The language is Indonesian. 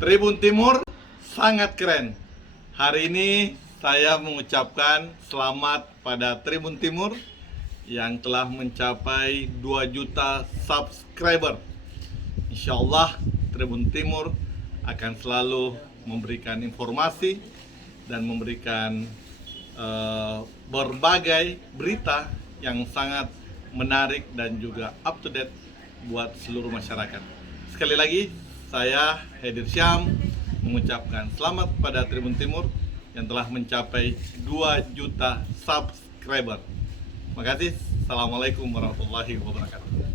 Tribun Timur sangat keren. Hari ini saya mengucapkan selamat pada Tribun Timur yang telah mencapai 2 juta subscriber. Insya Allah Tribun Timur akan selalu memberikan informasi dan memberikan berbagai berita yang sangat menarik dan juga up to date buat seluruh masyarakat. Sekali lagi, saya Hedir Syam mengucapkan selamat pada Tribun Timur yang telah mencapai 2 juta subscriber. Terima kasih. Assalamualaikum warahmatullahi wabarakatuh.